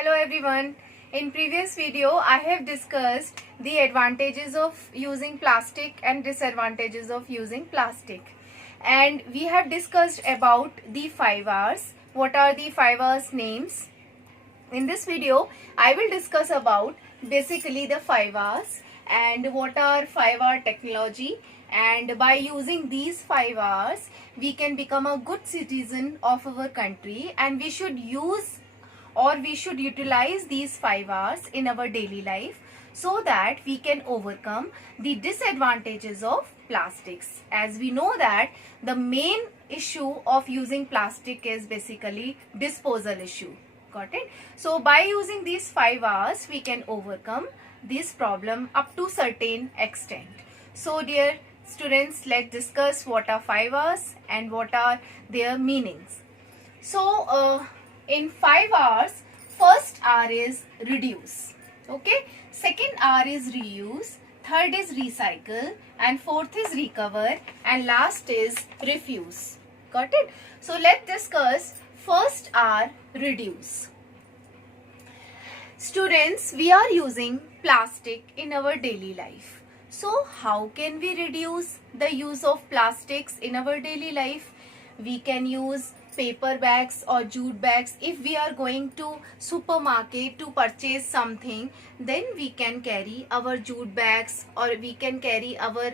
Hello everyone. In previous video, I have discussed the advantages of using plastic and disadvantages of using plastic. And we have discussed about the 5 R's. What are the 5 R's names? In this video, I will discuss about basically the 5 R's and what are 5 R technology, and by using these 5 R's, we can become a good citizen of our country, and we should use or we should utilize these 5 R's in our daily life so that we can overcome the disadvantages of plastics. As we know that the main issue of using plastic is basically disposal issue. Got it? So by using these 5 R's, we can overcome this problem up to certain extent. So dear students, let's discuss what are 5 R's and what are their meanings. So in 5 R's, first R is reduce. Okay. Second R is reuse. Third is recycle. And fourth is recover. And last is refuse. Got it? So let's discuss first R, reduce. Students, we are using plastic in our daily life. So how can we reduce the use of plastics in our daily life? We can use paper bags or jute bags. If we are going to supermarket to purchase something, then we can carry our jute bags or we can carry our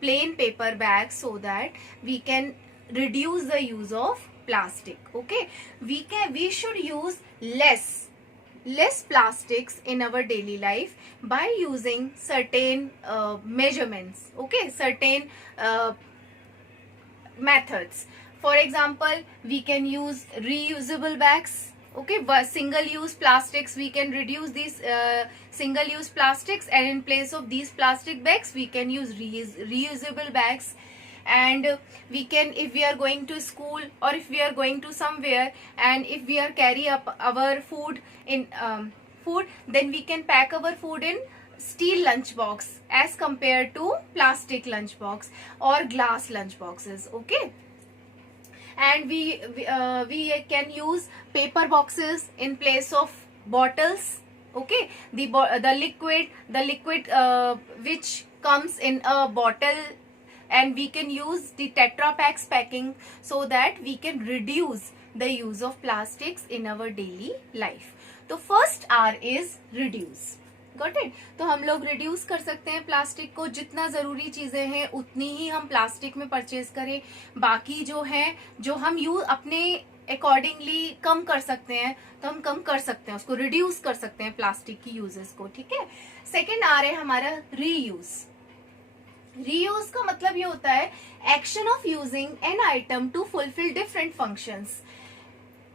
plain paper bags so that we can reduce the use of plastic. Okay, we should use less plastics in our daily life by using certain measurements. Okay, certain methods. For example, we can use reusable bags. Okay, but single-use plastics, we can reduce these single-use plastics, and in place of these plastic bags, we can use reusable bags. And we can, if we are going to school or if we are going to somewhere, and if we are carry up our food in then we can pack our food in steel lunch box as compared to plastic lunch box or glass lunch boxes. Okay. And we can use paper boxes in place of bottles. Okay, the liquid which comes in a bottle, and we can use the Tetra Paks packing so that we can reduce the use of plastics in our daily life. तो first R is reduce. Got it? तो हम लोग reduce कर सकते हैं plastic को. जितना जरूरी चीजें हैं उतनी ही हम प्लास्टिक में परचेज करें. बाकी जो है, जो हम यूज अपने अकॉर्डिंगली कम कर सकते हैं, तो हम कम कर सकते हैं, उसको रिड्यूस कर सकते हैं प्लास्टिक की यूजेस को. ठीक है. सेकेंड आ रहा है हमारा रीयूज. रीयूज का मतलब ये होता है action of using an item to fulfil different functions.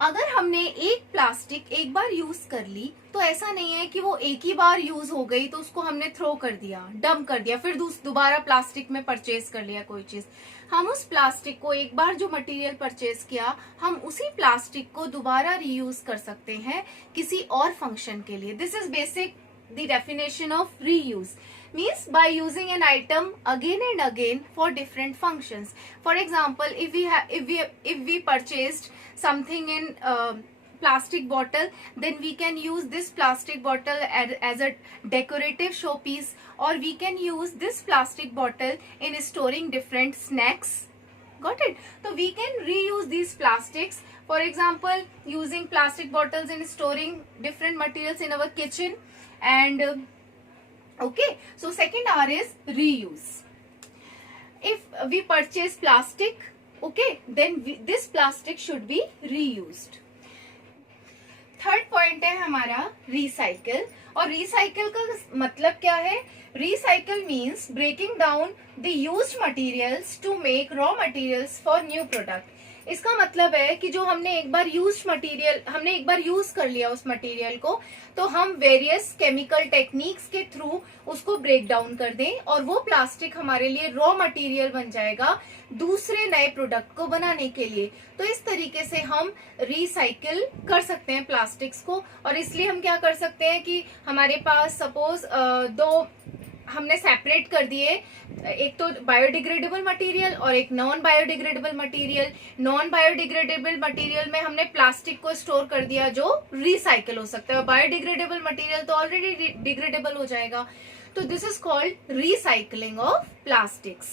अगर हमने एक प्लास्टिक एक बार यूज कर ली, तो ऐसा नहीं है कि वो एक ही बार यूज हो गई तो उसको हमने थ्रो कर दिया, डंप कर दिया, फिर दोबारा प्लास्टिक में परचेज कर लिया कोई चीज. हम उस प्लास्टिक को एक बार जो मटेरियल परचेज किया, हम उसी प्लास्टिक को दोबारा रीयूज कर सकते हैं किसी और फंक्शन के लिए. This is basic the definition of reuse. Means by using an item again and again for different functions. For example, if we purchased something in plastic bottle, then we can use this plastic bottle as a decorative showpiece, or we can use this plastic bottle in storing different snacks. Got it? So we can reuse these plastics. For example, using plastic bottles in storing different materials in our kitchen. And okay, so second R is reuse. If we purchase plastic, okay, then this plastic should be reused. Third point है हमारा recycle. और recycle का मतलब क्या है? Recycle means breaking down the used materials to make raw materials for new product. इसका मतलब है कि जो हमने एक बार यूज कर लिया उस मटेरियल को, तो हम वेरियस केमिकल टेक्निक्स के थ्रू उसको ब्रेक डाउन कर दें और वो प्लास्टिक हमारे लिए रॉ मटेरियल बन जाएगा दूसरे नए प्रोडक्ट को बनाने के लिए. तो इस तरीके से हम रिसाइकिल कर सकते हैं प्लास्टिक्स को. और इसलिए हम क्या कर सकते हैं कि हमारे पास सपोज हमने सेपरेट कर दिए, एक तो बायोडिग्रेडेबल मटेरियल और एक non biodegradable material. Non biodegradable material में हमने प्लास्टिक को स्टोर कर दिया जो रिसाइकल हो सकता है, और बायोडिग्रेडेबल मटेरियल तो ऑलरेडी डिग्रेडेबल हो जाएगा। तो this is called recycling of plastics.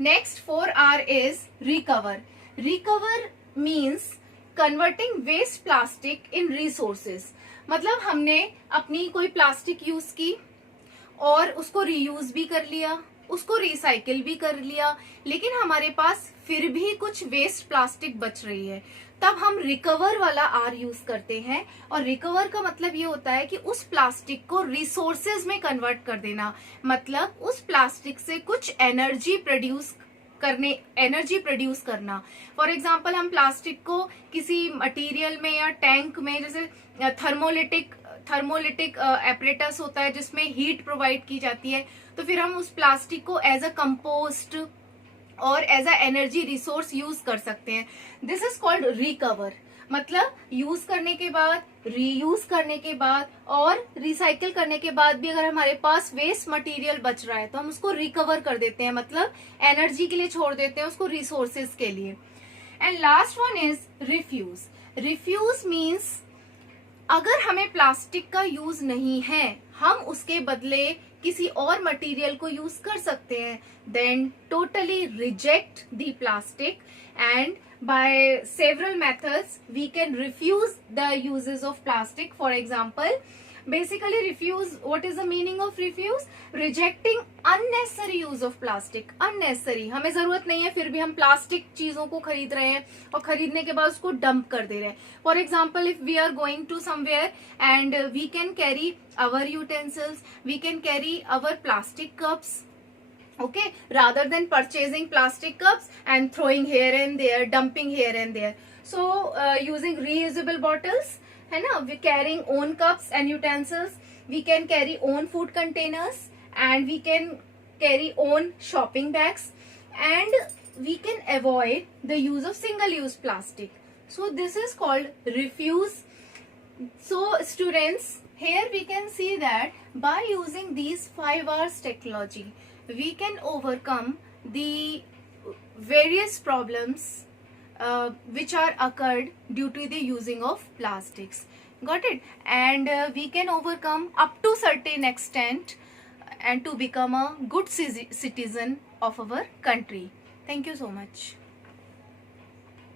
Next 4R is recover. Recover means converting waste plastic in resources. मतलब हमने अपनी कोई प्लास्टिक यूज की और उसको रीयूज भी कर लिया, उसको रिसाइकिल भी कर लिया, लेकिन हमारे पास फिर भी कुछ वेस्ट प्लास्टिक बच रही है, तब हम रिकवर वाला आर यूज करते हैं। और रिकवर का मतलब ये होता है कि उस प्लास्टिक को रिसोर्सेज में कन्वर्ट कर देना, मतलब उस प्लास्टिक से कुछ एनर्जी प्रोड्यूस करना। फॉर एग्जाम्पल, हम प्लास्टिक को किसी मटेरियल में या टैंक में, जैसे थर्मोलिटिक एपरेटस होता है जिसमें हीट प्रोवाइड की जाती है, तो फिर हम उस प्लास्टिक को एज अ कंपोस्ट और as a energy resource use कर सकते हैं। This is called recover. मतलब यूज करने के बाद, रीयूज करने के बाद और रिसाइकिल करने के बाद भी अगर हमारे पास वेस्ट मटेरियल बच रहा है तो हम उसको रिकवर कर देते हैं, मतलब एनर्जी के लिए छोड़ देते हैं उसको, रिसोर्सेज के लिए। And last one is refuse. Refuse means अगर हमें प्लास्टिक का यूज नहीं है, हम उसके बदले किसी और मटेरियल को यूज कर सकते हैं, then totally reject the plastic, and by several methods we can refuse the uses of plastic. For example, basically refuse, what is the meaning of refuse? Rejecting unnecessary use of plastic. unnecessary, हमें जरूरत नहीं है फिर भी हम plastic चीजों को खरीद रहे हैं और खरीदने के बाद उसको डंप कर दे रहे हैं. For example, if we are going to somewhere and we can carry our utensils, we can carry our plastic cups, okay, rather than purchasing plastic cups and throwing here and there, dumping here and there. So using reusable bottles, है ना, we carrying own cups and utensils, we can carry own food containers, and we can carry own shopping bags, and we can avoid the use of single use plastic. So this is called refuse. So students, here we can see that by using these 5 R's technology, we can overcome the various problems which are occurred due to the using of plastics. Got it? And we can overcome up to certain extent and to become a good citizen of our country. Thank you so much.